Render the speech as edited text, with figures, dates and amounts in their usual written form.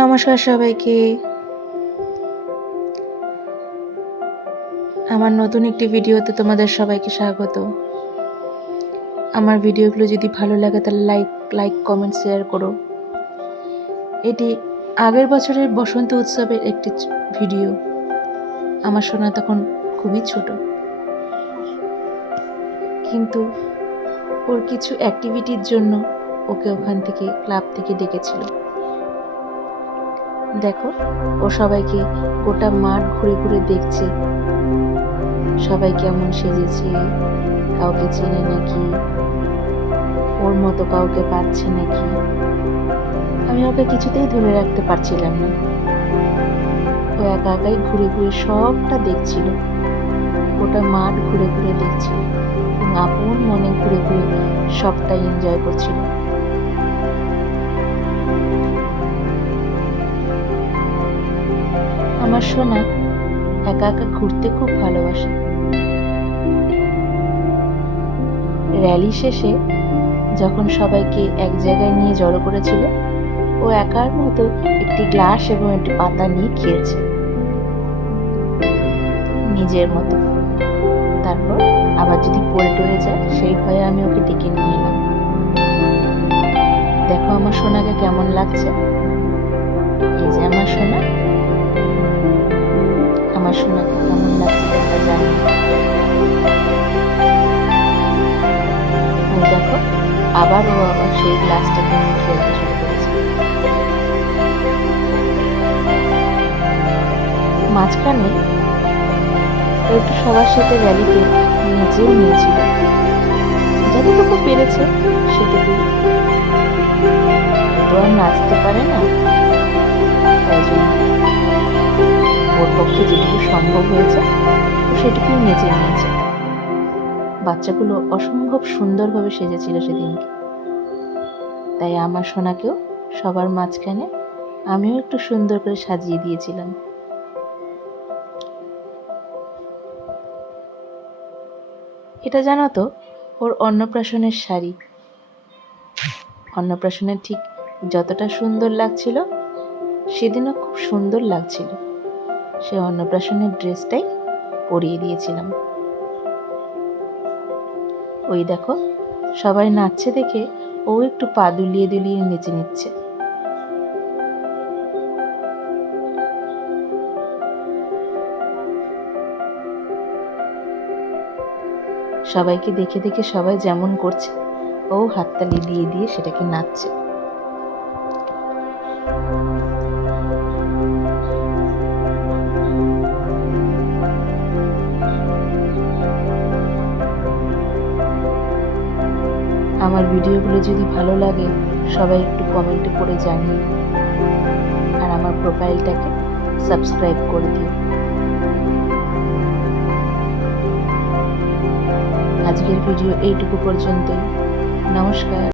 নমস্কার সবাইকে। আমার নতুন একটি ভিডিওতে তোমাদের সবাইকে স্বাগত। আমার ভিডিওগুলো যদি ভালো লাগে তাহলে লাইক কমেন্ট শেয়ার করো। এটি আগের বছরের বসন্ত উৎসবের একটি ভিডিও। আমার সোনা তখন খুবই ছোট, কিন্তু ওর কিছু অ্যাক্টিভিটির জন্য ওকে ওখান থেকে ক্লাব থেকে ডেকেছিল। দেখো, ও সবাইকে গোটা মাঠ ঘুরে ঘুরে দেখছে, সবাই কেমন সেজেছে, কাউকে চেনে নাকি, ওর মতো কাউকে পাচ্ছে নাকি। আমি ওকে কিছুতেই ধরে রাখতে পারছিলাম না। ও একা একাই ঘুরে ঘুরে সবটা দেখছিল, গোটা মাঠ ঘুরে ঘুরে দেখছিল এবং আপন মনে ঘুরে ঘুরে সবটাই এনজয় করছিল। আমার সোনা একা একা ঘুরতে খুব ভালোবাসে। র্যালি শেষে যখন সবাইকে এক জায়গায় নিয়ে জড়ো করেছিল, ও একার মতো একটি গ্লাস এবং একটি পাতা নিয়ে খেয়েছে নিজের মতো। তারপর আবার যদি পড়ে টরে যায় সেই ভয়ে আমি ওকে ডেকে নিয়ে এলাম। দেখো আমার সোনাকে কেমন লাগছে। এই যে আমার সোনা, আমার সোনাকে কেমন লাগছে তোমরা জানো। ওই দেখো, আবার সেই গ্লাসটাকে নিয়ে খেলতে শুরু করেছে। মাঝখানে ও একটু সবার সাথে র্যালিতে নিজেও নিয়েছিল, যতটুকু পেরেছে সেটুকুই। তো আর নাচতে পারে না, তাই জন্য ওর পক্ষে যেটুকু সম্ভব হয়েছে ও সেটুকুই নেচে নিয়েছে। বাচ্চাগুলো অসম্ভব সুন্দরভাবে সেজেছিল সেদিনকে, তাই আমার সোনাকেও সবার মাঝখানে আমিও একটু সুন্দর করে সাজিয়ে দিয়েছিলাম। এটা জানো তো, ওর অন্নপ্রাশনের শাড়ি। অন্নপ্রাশনে ঠিক যতটা সুন্দর লাগছিল সেদিনও খুব সুন্দর লাগছিল। সে অন্নপ্রাশনের ড্রেসটাই পরিয়ে দিয়েছিলাম। ওই দেখো, সবাই নাচছে দেখে ও একটু পা দুলিয়ে দুলিয়ে নেচে নিচ্ছে। সবাইকে দেখে দেখে সবাই যেমন করছে ও হাততালি দিয়ে দিয়ে সেটাকে নাচছে। আমার ভিডিওগুলো যদি ভালো লাগে সবাই একটু কমেন্টে করে জানিও, আর আমার প্রোফাইলটাকে সাবস্ক্রাইব করে দিও। আজকের ভিডিও এইটুকু পর্যন্তই। নমস্কার।